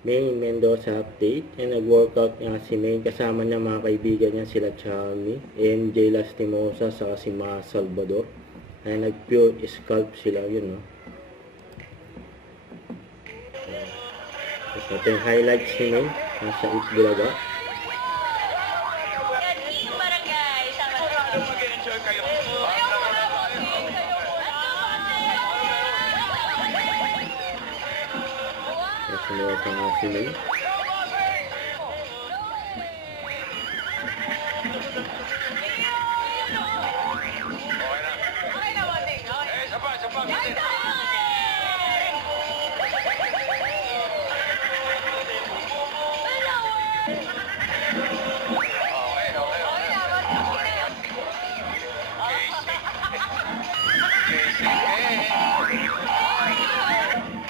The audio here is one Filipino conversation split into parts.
May Mendoza update. And nag-workout nga si May kasama niya mga kaibigan niya sila Charmy, MJ Lastimosa, saka si Ma Salvador. Ay nag-pure scalp sila yun, no? Ito yung highlights ni May. Nasa Itbulaga. Sinuot ang si May.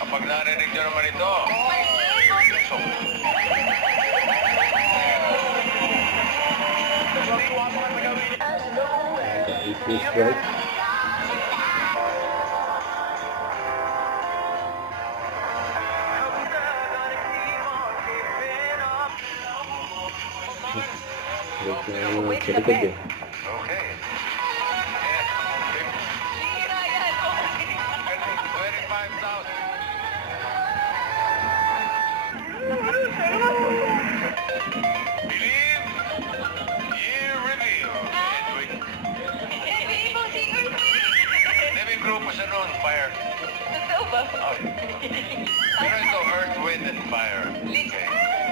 Kapag narinig nyo naman ito, It is right. Wait na naman sa likod eh. okay. 25,000. Believe, ye reveal. Living group sa noon, fire. Totoo ba? Pero ito, earth, wind, and fire. Okay.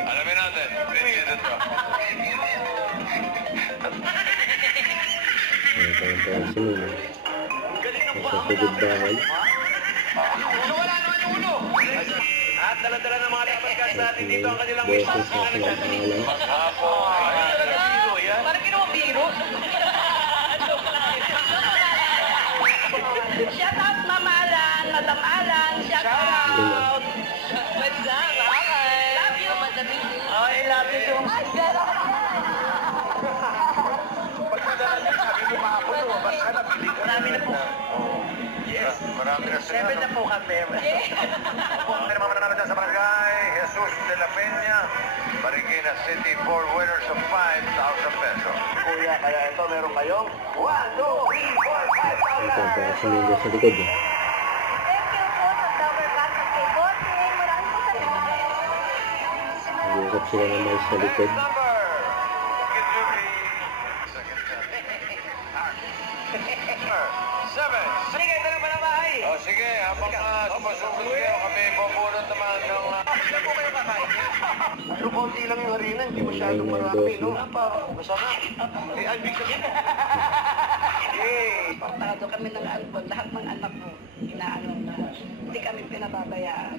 Alamin natin, legit ito. Ayan pa yung parang si May. Nasa sugod bahay. Wala naman yung ulo. At dala-dala ng mga kapatid sa atin dito ang kanilang Boses na pinagpangalan. Parang ginawa biro. Shout out Mama Alan, Madam Alan, shout out. What's up? Hi. Love you. I love you too. Ay, pero. Pagkadala niyo, sabi mo kahapon, lumabas ka na, pili ka. Marami na po. Yes. Marami na sila. 7 na po kami. May mga mananalo dyan sa barangay, Jesus de la Peña, Marikina City, 4 winners of 5,000 pesos. Kuya, kaya ito meron kayong 1, 2, 3, 4, 5,000. Ayan pa yung parang si May sa likod eh. Thank you po sa Tower Cat of Kay Bossing. Maraming po salamat. Nag-iukap sila ng mais sa likod. Next number. It will be second time. 7. Sige, ito na pala bahay. O sige, habang sumasugod kayo, kami bubunot naman ng... Ilan po kayo kakain? Ano, konti lang yung harina, hindi masyadong May marami, no? Mendoza. Masarap. Eh, ay, big sabihin. Yay! Portado kami ng albon. Lahat ng anak mo, inaano na. Hindi kami pinababayaan.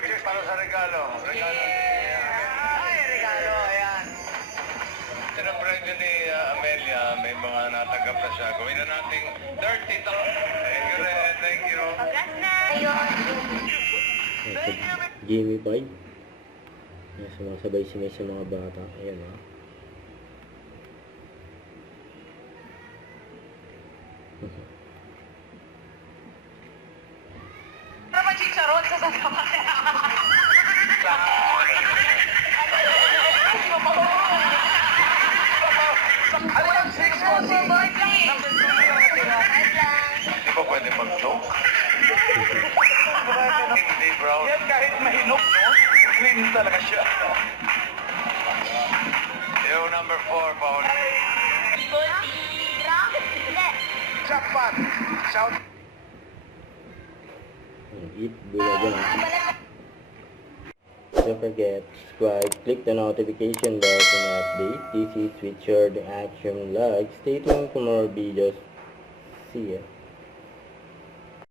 Cheers para sa regalo. Regalo ni Ay, regalo, ayan. Sinapremyo ni Amelia, may mga natanggap na siya. Gawin na nating 30,000. Thank you, Red. Thank you. Congrats na! Ito, Jimmy Boy. Ayan, sumasabay si May sa mga bata. Ayan ah. Ano ba chicharon sa sasama? Ano yung 6 mo? Di ba pwede mag-joke? Hindi, bro. Yan kahit mahinok, no? Clean talaga siya. Yung number 4, Paul. Jackpot! Shout Eat Bulaga. Don't forget, subscribe, click the notification bell for an update. This is Richard Action Vlog. Stay tuned for more videos. See ya.